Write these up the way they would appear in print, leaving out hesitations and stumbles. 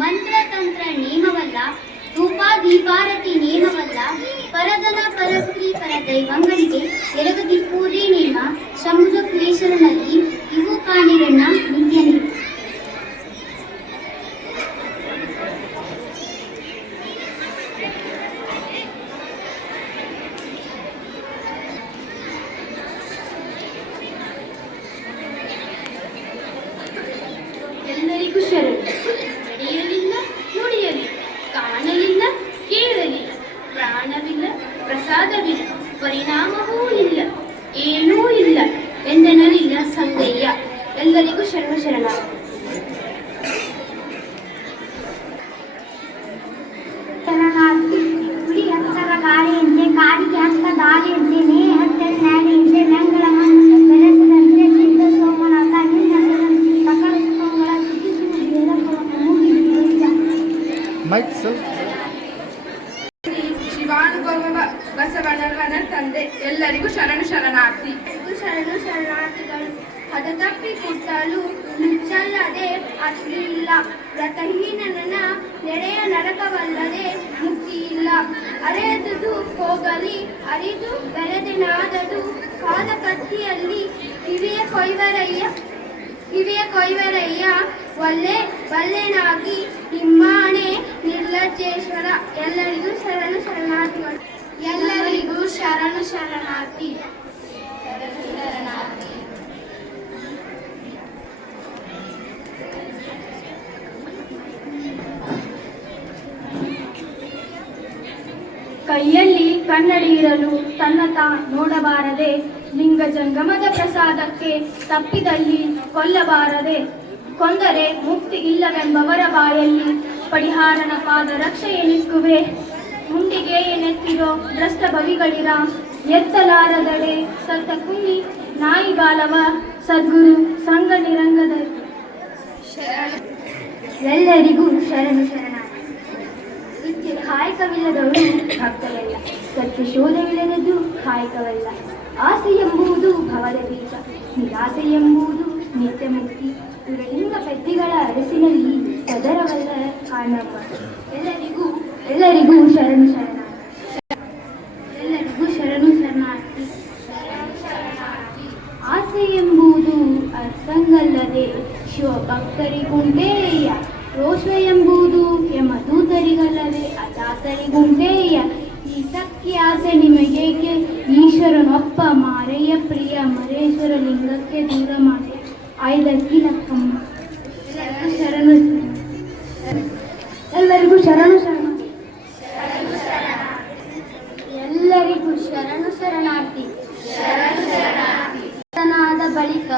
ಮಂತ್ರತಂತ್ರ ನೇಮವಲ್ಲ, ಧೂಪಾದೀಪಾರತಿ ನೇಮವಲ್ಲ, ಪರದನ ಪರಸ್ತ್ರೀ ಪರ ದೈವಂಗಳಿಗೆ ಎರಗದಿಪ್ಪುವುದೇ ನೇಮ. ಶಂಭುಜ ಕುಲೇಶ್ವರನಲ್ಲಿ ಇವು ಕಾಣಿರಣ್ಣ ನಿತ್ಯ ನೇಮ. ಎಲ್ಲರಿಗೂ ಶರಣು. ನಡೆಯಲಿಲ್ಲ, ನುಡಿಯಲಿಲ್ಲ, ಕಾಣಲಿಲ್ಲ, ಕೇಳಲಿಲ್ಲ, ಪ್ರಾಣವಿಲ್ಲ, ಪ್ರಸಾದವಿಲ್ಲ, ಪರಿಣಾಮವೂ ಇಲ್ಲ, ಏನೂ ಇಲ್ಲ ಎಂದೆನಲಿಲ್ಲ ಸಂಗಯ್ಯ. ಎಲ್ಲರಿಗೂ ಶರಣು ಶರಣ. ಶರಣಾರ್ಥಿ. ಕುಡಿ ಹತ್ತರ ಗಾಳಿಯಂತೆ, ಕಾಡಿಗೆ ಹತ್ತ ದಾಳಿಯಂತೆ, ನೇ ಹತ್ತ ನ್ಯಾಡಿಯಂತೆ, ಮಂಗಳ ಬೆಳೆಸದಂತೆ ಸಿದ್ಧ ಸೋಮನಾಥ ನಿನ್ನ ಸಕಲ ಸುಖಗಳ ಸಿದ್ಧಿಸುವ ಬೇರಕವನ್ನು ಮುಗಿದ ಶಿವಾನುಭವ ಬಸವಣ್ಣನ ತಂದೆ. ಎಲ್ಲರಿಗೂ ಶರಣು ಶರಣಾರ್ಥಿ. ಶರಣು ಶರಣಾರ್ಥಿಗಳು. ಹದತಪ್ಪಿ ಕುಟ್ಟಲು ಮುಚ್ಚಲ್ಲದೆ ಅಶ್ಲಿಲ್ಲ, ವ್ರತಹೀನನ ನೆಡೆಯ ನರಕವಲ್ಲದೆ ಮುಕ್ತಿ ಇಲ್ಲ. ಅರೆದುದು ಹೋಗಲಿ ಅರಿದು ಬೆಳೆದೆನಾದದು, ಕಾಲ ಕತ್ತಿಯಲ್ಲಿ ಕಿವಿಯ ಕೊಯ್ವರಯ್ಯ ಒಲ್ಲೆ ಬಲ್ಲೆನಾಗಿ ನಿಮ್ಮಾಣೆ ನಿರ್ಲಜ್ಜೇಶ್ವರ. ಎಲ್ಲರಿಗೂ ಶರಣು ಶರಣಾರ್ಥಿಗಳು. ಎಲ್ಲರಿಗೂ ಶರಣು ಶರಣಾರ್ಥಿ. ಕೈಯಲ್ಲಿ ಕನ್ನಡಿ ಇರಲು ತನ್ನ ನೋಡಬಾರದೆ, ಲಿಂಗ ಜಂಗಮದ ಪ್ರಸಾದಕ್ಕೆ ತಪ್ಪಿದಲ್ಲಿ ಕೊಲ್ಲಬಾರದೆ. ಕೊಂದರೆ ಮುಕ್ತಿ ಇಲ್ಲವೆಂಬವರ ಬಾಯಲ್ಲಿ ಪರಿಹಾರನ ಪಾದ ರಕ್ಷೆಯೆನಿಕ್ಕುವೆ. ಮುಂಡಿಗೆ ನೆತ್ತಿರೋ ಭ್ರಷ್ಟ ಭವಿಗಳಿರ ಎತ್ತಲಾರದಡೆ ಸತ್ತ ಕುನ್ನಿ ನಾಯಿಗಾಲವ ಸದ್ಗುರು ಸಂಘ ನಿರಂಗದ. ಎಲ್ಲರಿಗೂ ಶರಣು ಶರಣಾರ್ಥಿ. ನಿತ್ಯ ಕಾಯಕವಿಲ್ಲದವರು ಭಕ್ತರಲ್ಲ, ಸತ್ಯ ಶೋಧವಿಲ್ಲದದ್ದು ಕಾಯಕವಲ್ಲ. ಆಸೆ ಎಂಬುದು ಭವದ ಬೀಜ, ನಿರಾಸೆ ಎಂಬುದು ನಿತ್ಯ ಮುಕ್ತಿ. ಇವರಿಂದ ಪೆದ್ದಿಗಳ ಅರಸಿನಲ್ಲಿ ಸದರವಲ್ಲ ಕಾಣಪ್ಪ. ಎಲ್ಲರಿಗೂ ಶರಣು ಶರಣಾರ್ಥಿ. ಎಲ್ಲರಿಗೂ ಶರಣು ಶರಣಾರ್ಥಿ. ಆಸೆ ಎಂಬುದು ಅರ್ಥಂಗಲ್ಲದೆ ಶಿವಭಕ್ತರಿಗುಂಟೇಯ, ರೋಷ ಎಂಬುದು ಯಮದೂತರಿಗಲ್ಲದೆ ಅಜಾತರಿಗುಂಟೇಯ. ಈ ಸಖ್ಯ ಆಸೆ ನಿಮಗೇಕೆ, ಈಶ್ವರನೊಪ್ಪ ಮಾರೆಯ ಪ್ರಿಯ ಮರೇಶ್ವರ ಲಿಂಗಕ್ಕೆ ದೂರ ಮಾಡಿ ಆಯ್ದಕ್ಕಿ ನಕ್ಕಮ್ಮ. ಶರಣು ಎಲ್ಲರಿಗೂ ಶರಣು ಶರಣ. ಎಲ್ಲರಿಗೂ ಶರಣು ಶರಣಾರ್ಥಿ. ಆದ ಬಳಿಕ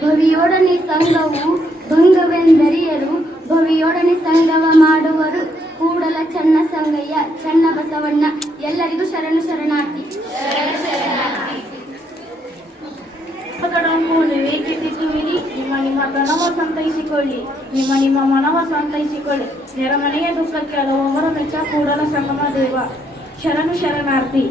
ಭವಿಯೊಡನೆ ಸಂಘವು ಭಂಗವೆಂದರಿಯರು, ಭವಿಯೊಡನೆ ಸಂಗವ ಮಾಡುವರು ಕೂಡಲ ಚನ್ನ ಸಂಗಯ್ಯ ಚನ್ನ ಬಸವಣ್ಣ. ಎಲ್ಲರಿಗೂ ಶರಣು ಶರಣಾರ್ಥಿ. ವೇದಿಸುವಿರಿ. ನಿಮ್ಮ ತನವ ಸಂತೈಸಿಕೊಳ್ಳಿ, ನಿಮ್ಮ ಮನವ ಸಂತೈಸಿಕೊಳ್ಳಿ. ನೆರಮನೆಯ ದುಃಖಕ್ಕೆ ಅದೊಬ್ಬರ ಮೆಚ್ಚ ಕೂಡಲ ಸಂಗಮ ದೇವ. ಶರಣು ಶರಣಾರ್ಥಿ.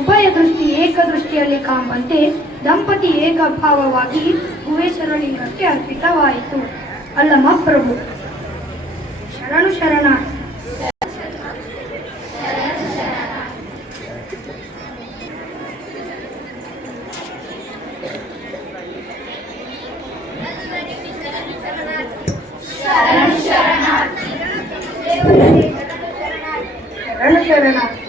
ಉಭಯ ದೃಷ್ಟಿ ಏಕದೃಷ್ಟಿಯಲ್ಲಿ ಕಾಂಬಂತೆ ದಂಪತಿ ಏಕಭಾವವಾಗಿ ಭುವೇಶ್ವರಲಿಂಗಕ್ಕೆ ಅರ್ಪಿತವಾಯಿತು. ಅಲ್ಲಮ್ಮ ಪ್ರಭು. ಶರಣು ಶರಣಾರ್ಥಿ. ಶರಣು ಶರಣಾರ್ಥಿ.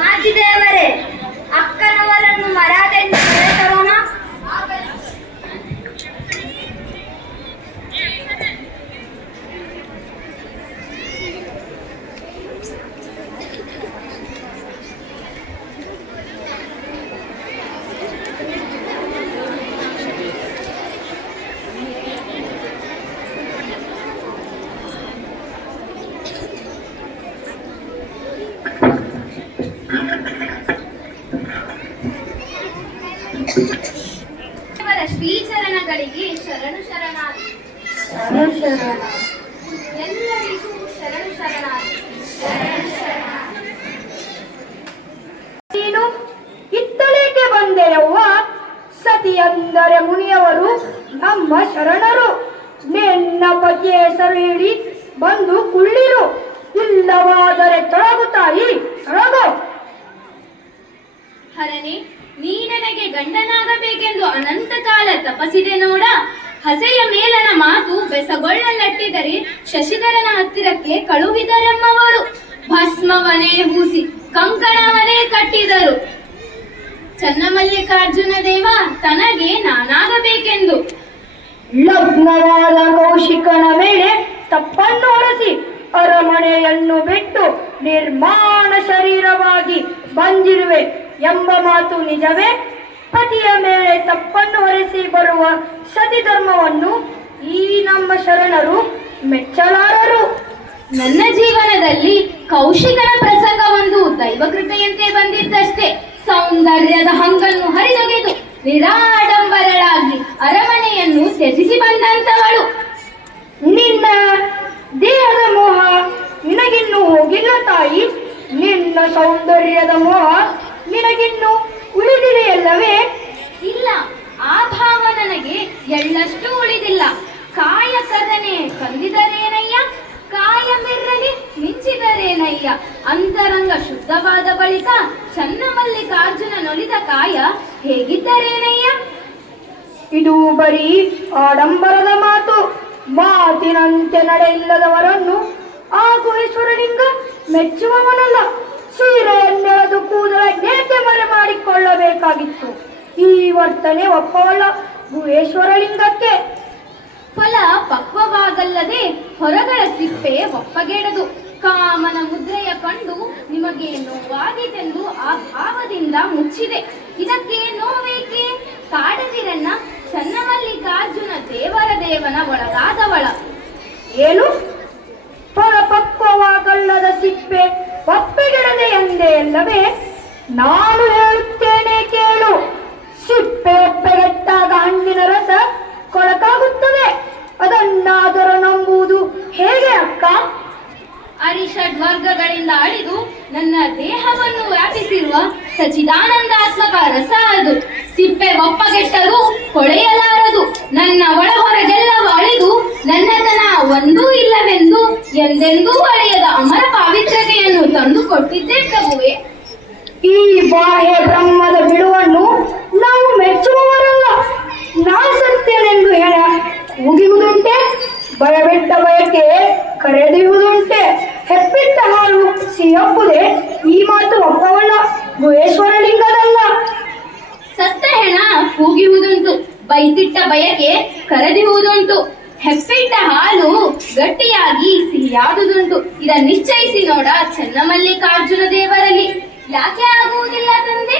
ಮಾಜಿದೇವರೇ, ಅಕ್ಕನವರನ್ನು ಮರಾಠೆಯಿಂದ ಕರೆತರೋಣ. ದೇವರ ಶ್ರೀಚರಣಗಳಿಗೆ ಶರಣು ಶರಣಾರ್ಥಿ. ಎಲ್ಲರಿಗೂ ಶರಣು ಶರಣಾರ್ಥಿ. ನೀನು ಇತ್ತಲೇಕೆ ಬಂದೆಯವ್ವ? ಸತಿಯಂದರೆ ಮುನಿಯವರು ನಮ್ಮ ಶರಣರು. ನಿನ್ನ ಪತಿಯ ಹೆಸರು ಹೇಳಿ ಬಂದು ಕುಳ್ಳಿರು, ಇಲ್ಲವಾದರೆ ತೊಳಗು ತಾಯಿ ತೊಳಗು. ಹರನೆ, ನೀ ನನಗೆ ಗಂಡನಾಗಬೇಕೆಂದು ಅನಂತ ಕಾಲ ತಪಸಿದೆ ನೋಡ. ಹಸೆಯ ಮೇಲನ ಮಾತು ಬೆಸಗೊಳ್ಳಲಟ್ಟಿದರೆ ಶಶಿಧರನ ಹತ್ತಿರಕ್ಕೆ ಕಳುಹಿದರೆಮ್ಮವರು. ಭಸ್ಮವನೇ ಹೂಸಿ ಕಂಕಣವನೇ ಕಟ್ಟಿದರು. ಚನ್ನಮಲ್ಲಿಕಾರ್ಜುನ ದೇವ ತನಗೆ ನಾನಾಗಬೇಕೆಂದು ಲಗ್ನವಾದ ಕೌಶಿಕನ ಮೇಲೆ ತಪ್ಪನ್ನು ಹೊರಸಿ ಅರಮನೆಯನ್ನು ಬಿಟ್ಟು ನಿರ್ಮಾಣ ಶರೀರವಾಗಿ ಬಂದಿರುವೆ ಎಂಬ ಮಾತು ನಿಜವೇ? ಪತಿಯ ಮೇಲೆ ತಪ್ಪನ್ನು ಹೊರಿಸಿ ಬರುವ ಸತಿ ಧರ್ಮವನ್ನು ಈ ನಮ್ಮ ಶರಣರು ಮೆಚ್ಚಲಾರರು. ನನ್ನ ಜೀವನದಲ್ಲಿ ಕೌಶಿಕನ ಪ್ರಸಂಗ ಒಂದು ದೈವಕೃಪೆಯಂತೆ ಬಂದಿದ್ದಷ್ಟೇ. ಸೌಂದರ್ಯದ ಹಂಗನ್ನು ಹರಿದೊಗೆದು ನಿರಾಡಂಬರಳಾಗಿ ಅರಮನೆಯನ್ನು ತ್ಯಜಿಸಿ ಬಂದಂತವಳು. ನಿನ್ನ ದೇಹದ ಮೋಹ ನಿನಗಿನ್ನೂ ಹೋಗಿಲ್ಲ ತಾಯಿ. ನಿನ್ನ ಸೌಂದರ್ಯದ ಮೋಹ ನಿನಗಿನ್ನೂ ಉಳಿದಿದೆಯಲ್ಲವೇ? ಇಲ್ಲ, ಆ ಭಾವ ನನಗೆ ಎಳ್ಳಷ್ಟು ಉಳಿದಿಲ್ಲ. ಕಾಯಕದನೆ ಕಂದಿದರೇನಯ್ಯ, ಕಾಯ ಮೆರ್ರಲಿ ಮಿಂಚಿದರೇನಯ್ಯ. ಅಂತರಂಗ ಶುದ್ಧವಾದ ಬಳಿಕ ಚನ್ನಮಲ್ಲಿಕಾರ್ಜುನ ನೊಲಿದ ಕಾಯ ಹೇಗಿದ್ದರೇನಯ್ಯ? ಇದು ಬರೀ ಆಡಂಬರದ ಮಾತು. ಮಾತಿನಂತೆ ನಡೆ ಇಲ್ಲದವರನ್ನು ಆ ಗುಹೇಶ್ವರಲಿಂಗ ಮೆಚ್ಚುವವನಲ್ಲ. ಸೀರೆಯನ್ನೆಳೆದು ಕೂದಲ ನೇತೆ ಮರೆ ಮಾಡಿಕೊಳ್ಳಬೇಕಾಗಿತ್ತು. ಈ ವರ್ತನೆ ಒಪ್ಪವಲ್ಲ ಗುಹೇಶ್ವರಲಿಂಗಕ್ಕೆ. ಫಲ ಪಕ್ವವಾಗಲ್ಲದೆ ಹೊರಗಳ ಸಿಪ್ಪೆ ಒಪ್ಪಗೆಡದು. ಕಾಮನ ಮುದ್ರೆಯ ಕಂಡು ನಿಮಗೆ ನೋವಾಗಿತೆಂದು ಆ ಭಾವದಿಂದ ಮುಚ್ಚಿದೆ. ಇದಕ್ಕೆ ನೋವೇಕೆ? ಕಾಡದಿರನ್ನ ಚನ್ನಮಲ್ಲಿಕಾರ್ಜುನ ದೇವರ ದೇವನ ಒಳಗಾದವಳ. ಏನು? ಪಕ್ವವಾಗಲ್ಲದ ಸಿಪ್ಪೆ ಒಪ್ಪೆಗೆಡದೆ ಎಂದೇ ಅಲ್ಲವೇ? ನಾನು ಹೇಳುತ್ತೇನೆ ಕೇಳು. ಸಿಪ್ಪೆ ಒಪ್ಪೆಗೆಟ್ಟಾಗ ಹಣ್ಣಿನ ರಸ ಕೊಳಕಾಗುತ್ತದೆ. ಅದನ್ನಾದರೂ ನಂಬುವುದು ಹೇಗೆ ಅಕ್ಕ? ಅರಿಷಡ್ ವರ್ಗಗಳಿಂದ ಅಳಿದು ನನ್ನ ದೇಹವನ್ನು ವ್ಯಾಪಿಸಿರುವ ಸಚಿದಾನಂದಾತ್ಮಕ ರಸ ಅದು. ಸಿಪ್ಪೆ ಒಪ್ಪಗೆಟ್ಟರೂ ಕೊಳೆಯಲಾರದು. ನನ್ನ ಒಳ ಹೊರಗೆಲ್ಲವ ಅಳಿದು ನನ್ನತನ ಒಂದೂ ಇಲ್ಲವೆಂದು ಎಂದೆಂದೂ ಅಳೆಯದ ಅಮರ ಪಾವಿತ್ರ್ಯತೆಯನ್ನು ತಂದು ಕೊಟ್ಟಿದ್ದೆ ಪ್ರಭುವೆ. ಈ ಬಾಹ್ಯ ಬ್ರಹ್ಮದ ಬಿಡುವನ್ನು ನಾವು ಮೆಚ್ಚುವವರಲ್ಲ. ನಾ ಸತ್ಯನೆಂದು ಹೇಳ ಮುಗಿಯುವುದುಂಟೆ, ಭಯಬಿಟ್ಟ ಬಯಕೆ ಕರೆದೊಯ್ಯುವುದುಂಟೆ. ಹೆಪ್ಪಿಟ್ಟ ಹಾಲು ಸಿಯಪ್ಪುದೆ ಈ ಮಾತು ಒಪ್ಪವಲ್ಲ ಗುಹೇಶ್ವರಲಿಂಗದಲ್ಲ. ಸತ್ತ ಹೆಣ ಕೂಗಿಯುವುದುಂಟು, ಬಯಸಿಟ್ಟ ಬಯಕೆ ಕರೆದಿರುವುದುಂಟು. ಹೆಪ್ಪಿಟ್ಟ ಹಾಲು ಗಟ್ಟಿಯಾಗಿ ಸಿಹಿಯಾದುದುಂಟು. ಇದನ್ನು ನಿಶ್ಚಯಿಸಿ ನೋಡ ಚನ್ನಮಲ್ಲಿಕಾರ್ಜುನ ದೇವರಲ್ಲಿ. ಯಾಕೆ ಆಗುವುದಿಲ್ಲ ತಂದೆ?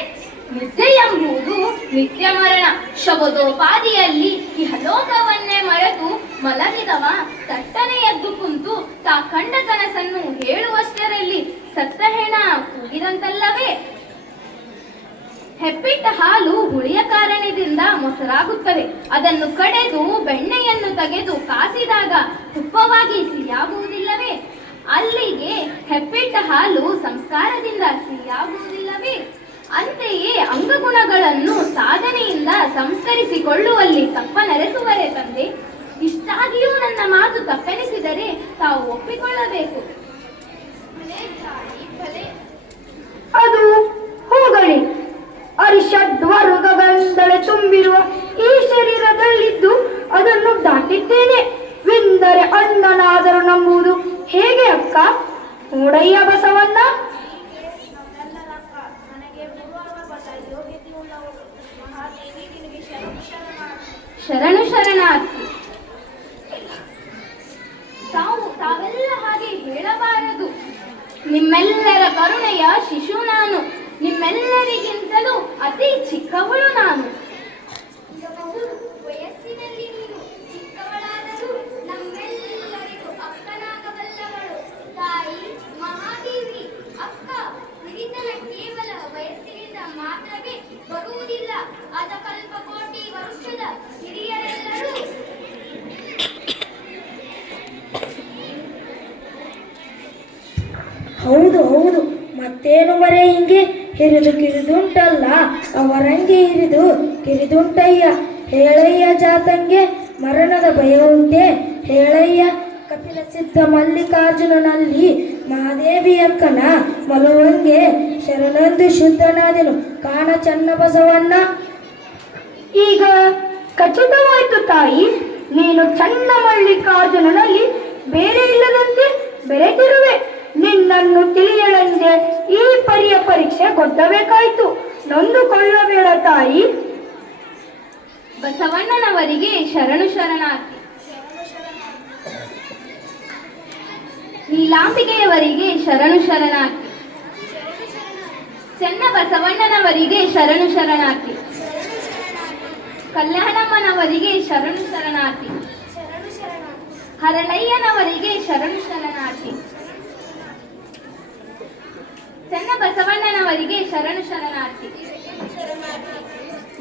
ನಿದ್ದೆ ಎಂಬುದು ನಿತ್ಯ ಮರಣ. ಶವದೋಪಾದಿಯಲ್ಲಿ ಇಹಲೋಕವನ್ನೇ ಮರೆತು ಮಲಗಿದವ ತಟ್ಟನೆ ಎದ್ದು ಕುಂತು ತಾ ಕಂಡ ಕನಸನ್ನು ಹೇಳುವಷ್ಟರಲ್ಲಿ ಸತ್ತ ಹೆಣ ಕೂಗಿದಂತಲ್ಲವೇ? ಹೆಪ್ಪಿಟ್ಟ ಹಾಲು ಹುಳಿಯ ಕಾರಣದಿಂದ ಮೊಸರಾಗುತ್ತದೆ. ಅದನ್ನು ಕಡೆದು ಬೆಣ್ಣೆಯನ್ನು ತೆಗೆದು ಕಾಸಿದಾಗ ತುಪ್ಪವಾಗಿ ಸಿಹಿಯಾಗುವುದಿಲ್ಲವೇ? ಅಲ್ಲಿಗೆ ಹೆಪ್ಪಿಟ್ಟ ಹಾಲು ಸಂಸ್ಕಾರದಿಂದ ಸಿಹಿಯಾಗುವುದಿಲ್ಲವೇ? ಅಂತೆಯೇ ಅಂಗಗುಣಗಳನ್ನು ಸಾಧನೆಯಿಂದ ಸಂಸ್ಕರಿಸಿಕೊಳ್ಳುವಲ್ಲಿ ತಪ್ಪನೆರೆಸುವರೆ ತಂದೆ. ಇಷ್ಟಾಗಿಯೂ ನನ್ನ ಮಾತು ತಪ್ಪೆನಿಸಿದರೆ ತಾವು ಒಪ್ಪಿಕೊಳ್ಳಬೇಕು. ಅದು ಹೋಗಲಿ. ಅರಿಷಡ್ವರ್ಗಗಳಿಂದಲೇ ತುಂಬಿರುವ ಈ ಶರೀರದಲ್ಲಿದ್ದು ಅದನ್ನು ದಾಟಿದ್ದೇನೆ. ವಿಂದರೆ ಅಣ್ಣನಾದರೂ ನಂಬುವುದು ಹೇಗೆ ಅಕ್ಕ? ನೋಡಯ್ಯ ಬಸವಣ್ಣ, ಶರಣು ಶರಣಾರ್ಥಿ. ತಾವೆಲ್ಲ ಹಾಗೆ ಹೇಳಬಾರದು. ನಿಮ್ಮೆಲ್ಲರ ಕರುಣೆಯ ಶಿಶು ನಾನು. ನಿಮ್ಮೆಲ್ಲರಿಗಿಂತಲೂ ಅತಿ ಚಿಕ್ಕವಳು ನಾನು. ವಯಸ್ಸಿನಲ್ಲಿ ನೀನು ಚಿಕ್ಕವಳಾದರೂ ನಮ್ಮೆಲ್ಲರಿಗೂ ಅಕ್ಕನಾಗಬಲ್ಲವಳು. ತಾಯಿ ಮಹಾದೇವಿ, ಅಕ್ಕ ಹಿರಿತನ ಕೇವಲ ವಯಸ್ಸಿನಿಂದ ಮಾತ್ರವೇ ಬರುವುದಿಲ್ಲ. ಅದ ಕಲ್ಪ ಕೋಟಿ ವರ್ಷದ ಹಿರಿಯರೆಲ್ಲರೂ ಹೌದು ಹೌದು, ಮತ್ತೇನು ಮರೆ ಹಿಂಗೆ ಹಿರಿದು ಕಿರಿದುಂಟಲ್ಲ, ಅವರಂಗೆ ಹಿರಿದು ಕಿರಿದುಂಟಯ್ಯ. ಹೇಳಯ್ಯ ಜಾತಂಗೆ ಮರಣದ ಭಯ ಉಂಟೆ, ಹೇಳಯ್ಯ ಕಪಿಲ ಸಿದ್ಧ ಮಲ್ಲಿಕಾರ್ಜುನನಲ್ಲಿ ಮಹಾದೇವಿಯಕ್ಕನ ಮಲವಂಗೆ ಶರಣಂದು ಶುದ್ಧನಾದೆನು ಕಾಣ ಚನ್ನ ಬಸವಣ್ಣ. ಈಗ ಖಚಿತವಾಯಿತು ತಾಯಿ, ನೀನು ಚನ್ನ ಮಲ್ಲಿಕಾರ್ಜುನನಲ್ಲಿ ಬೇರೆ ಇಲ್ಲದಂತೆ ಬೆರೆತಿರುವೆ. ನಿನ್ನನ್ನು ತಿಳಿಯಲೆಂದೇ ಈ ಪರಿಯ ಪರೀಕ್ಷೆ ಕೊಟ್ಟಬೇಕಾಯಿತು. ನೊಂದುಕೊಳ್ಳಬೇಡ ತಾಯಿ. ಬಸವಣ್ಣನವರಿಗೆ ಶರಣು ಶರಣಾರ್ಥಿ. ನೀಲಾಂಬಿಕೆಯವರಿಗೆ ಶರಣು ಶರಣಾರ್ಥಿ. ಚೆನ್ನ ಬಸವಣ್ಣನವರಿಗೆ ಶರಣು ಶರಣಾರ್ಥಿ. ಕಲ್ಯಾಣಮ್ಮನವರಿಗೆ ಶರಣು ಶರಣಾರ್ಥಿ. ಹರಳಯ್ಯನವರಿಗೆ ಶರಣು ಶರಣಾರ್ಥಿ. ಚೆನ್ನ ಬಸವಣ್ಣನವರಿಗೆ ಶರಣು ಶರಣಾರ್ಥಿ.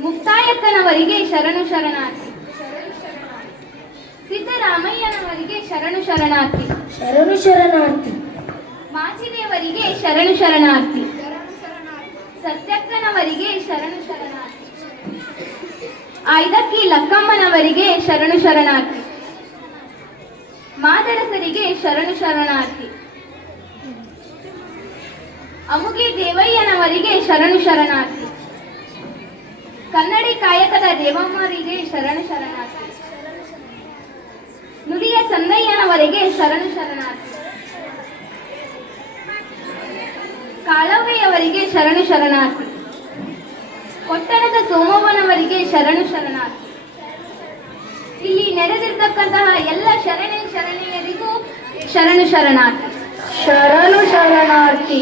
ಮುಕ್ತಾಯಕ್ಕನವರಿಗೆ ಶರಣು ಶರಣಾರ್ಥಿ. ಸಿದ್ದರಾಮಯ್ಯನವರಿಗೆ ಶರಣು ಶರಣಾರ್ಥಿ. ಶರಣು ಶರಣಾರ್ಥಿ. ಮಾಚಿದೇವರಿಗೆ ಶರಣು ಶರಣಾರ್ಥಿ. ಸತ್ಯಕ್ಕನವರಿಗೆ ಶರಣು ಶರಣಾರ್ಥಿ. ಐದಕ್ಕಿ ಲಕ್ಕಮ್ಮನವರಿಗೆ ಶರಣು ಶರಣಾರ್ಥಿ. ಮಾದರಸರಿಗೆ ಶರಣು ಶರಣಾರ್ಥಿ. ಅಮುಗೆ ದೇವಯ್ಯನವರಿಗೆ ಶರಣು ಶರಣಾರ್ಥಿ. ಕನ್ನಡಿ ಕಾಯಕದ ದೇವಮ್ಮರಿಗೆ ಶರಣು ಶರಣಾರ್ಥಿ. ನುಡಿಯ ಚಂದಯ್ಯನವರಿಗೆ ಶರಣು ಶರಣಾರ್ಥಿ. ಕಾಳವ್ವೆಯವರಿಗೆ ಶರಣು ಶರಣಾರ್ಥಿ. ಕೊಟ್ಟಣದ ಸೋಮವ್ವನವರಿಗೆ ಶರಣು ಶರಣಾರ್ಥಿ. ಇಲ್ಲಿ ನೆರೆದಿರ್ತಕ್ಕಂತಹ ಎಲ್ಲ ಶರಣೆಯರಿಗೂ ಶರಣು ಶರಣಾರ್ಥಿ. ಶರಣು ಶರಣಾರ್ಥಿ.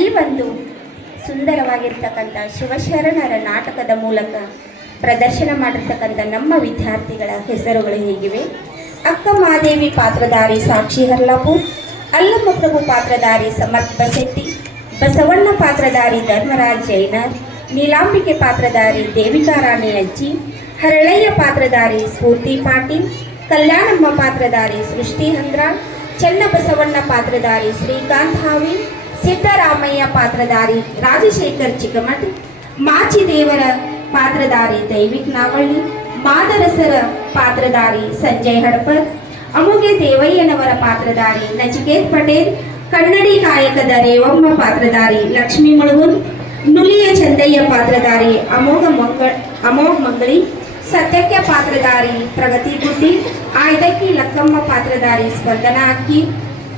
ಈ ಒಂದು ಸುಂದರವಾಗಿರ್ತಕ್ಕಂಥ ಶಿವಶರಣರ ನಾಟಕದ ಮೂಲಕ ಪ್ರದರ್ಶನ ಮಾಡಿರ್ತಕ್ಕಂಥ ನಮ್ಮ ವಿದ್ಯಾರ್ಥಿಗಳ ಹೆಸರುಗಳು ಹೀಗಿವೆ. ಅಕ್ಕ ಮಾದೇವಿ ಪಾತ್ರಧಾರಿ ಸಾಕ್ಷಿ ಹರ್ಲಾಪುರ್, ಅಲ್ಲಮ್ಮ ಪ್ರಭು ಪಾತ್ರಧಾರಿ ಸಮರ್ಥ ಬಸೆಟ್ಟಿ, ಬಸವಣ್ಣ ಪಾತ್ರಧಾರಿ ಧರ್ಮರಾಜ್ ಜೈನರ್, ನೀಲಾಂಬಿಕೆ ಪಾತ್ರಧಾರಿ ದೇವಿಕಾ ರಾಣಿ ಅಜ್ಜಿ, ಹರಳಯ್ಯ ಪಾತ್ರಧಾರಿ ಸ್ಫೂರ್ತಿ ಪಾಟೀಲ್, ಕಲ್ಯಾಣಮ್ಮ ಪಾತ್ರಧಾರಿ ಸೃಷ್ಟಿ ಹಂದ್ರಾಳ್, ಚನ್ನಬಸವಣ್ಣ ಪಾತ್ರಧಾರಿ ಶ್ರೀಕಾಂತ್ ಹಾವಿ, ಸಿದ್ದರಾಮಯ್ಯ ಪಾತ್ರಧಾರಿ ರಾಜಶೇಖರ್ ಚಿಕ್ಕಮಠ್, ಮಾಚಿದೇವರ ಪಾತ್ರಧಾರಿ ದೈವಿಕ್ ನಾವಳ್ಳಿ, ಮಾದರಸರ ಪಾತ್ರಧಾರಿ ಸಂಜಯ್ ಹಡಪದ್, ಅಮುಗೆ ದೇವಯ್ಯನವರ ಪಾತ್ರಧಾರಿ ನಚಿಕೇತ್ ಪಟೇಲ್, ಕನ್ನಡಿ ಕಾಯಕದ ರೇವಮ್ಮ ಪಾತ್ರಧಾರಿ ಲಕ್ಷ್ಮೀ ಮುಳುಗುನ್, ನುಲಿಯ ಚಂದಯ್ಯ ಪಾತ್ರಧಾರಿ ಅಮೋಘ್ ಮಂಗಳಿ, ಸತ್ಯಕ್ಕೆ ಪಾತ್ರಧಾರಿ ಪ್ರಗತಿ ಗುಡ್ಡಿ, ಆಯ್ದಕ್ಕಿ ಲಕ್ಕಮ್ಮ ಪಾತ್ರಧಾರಿ ಸ್ಪಂದನಾ ಅಕ್ಕಿ,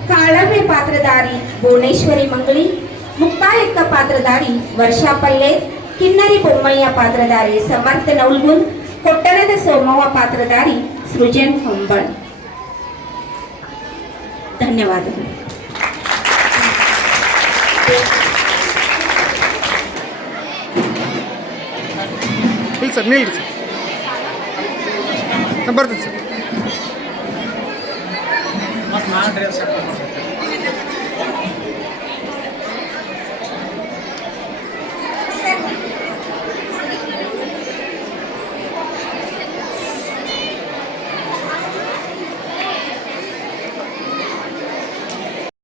ಕಾಳವ್ವೆ ಪಾತ್ರಧಾರಿ ಭುವನೇಶ್ವರಿ ಮಂಗಳಿ, ಮುಕ್ತಾಯಕ್ಕ ಪಾತ್ರಧಾರಿ ವರ್ಷಾ ಪಲ್ಲೆ, ಕಿನ್ನರಿ ಬೊಮ್ಮಯ್ಯ ಪಾತ್ರಧಾರಿ ಸಮರ್ಥ ನೌಲ್ಗುನ್, ಕೊಟ್ಟಣದ ಸೋಮವ್ವ ಪಾತ್ರಧಾರಿ ಸೃಜನ್ ಹೊಂಬಳ್. ಧನ್ಯವಾದಗಳು. ಇಲ್ಲ ಸರ್, ನಿಲ್ರಿ ಸರ್, ನಾನು ಬರ್ತೀನಿ ಸರ್.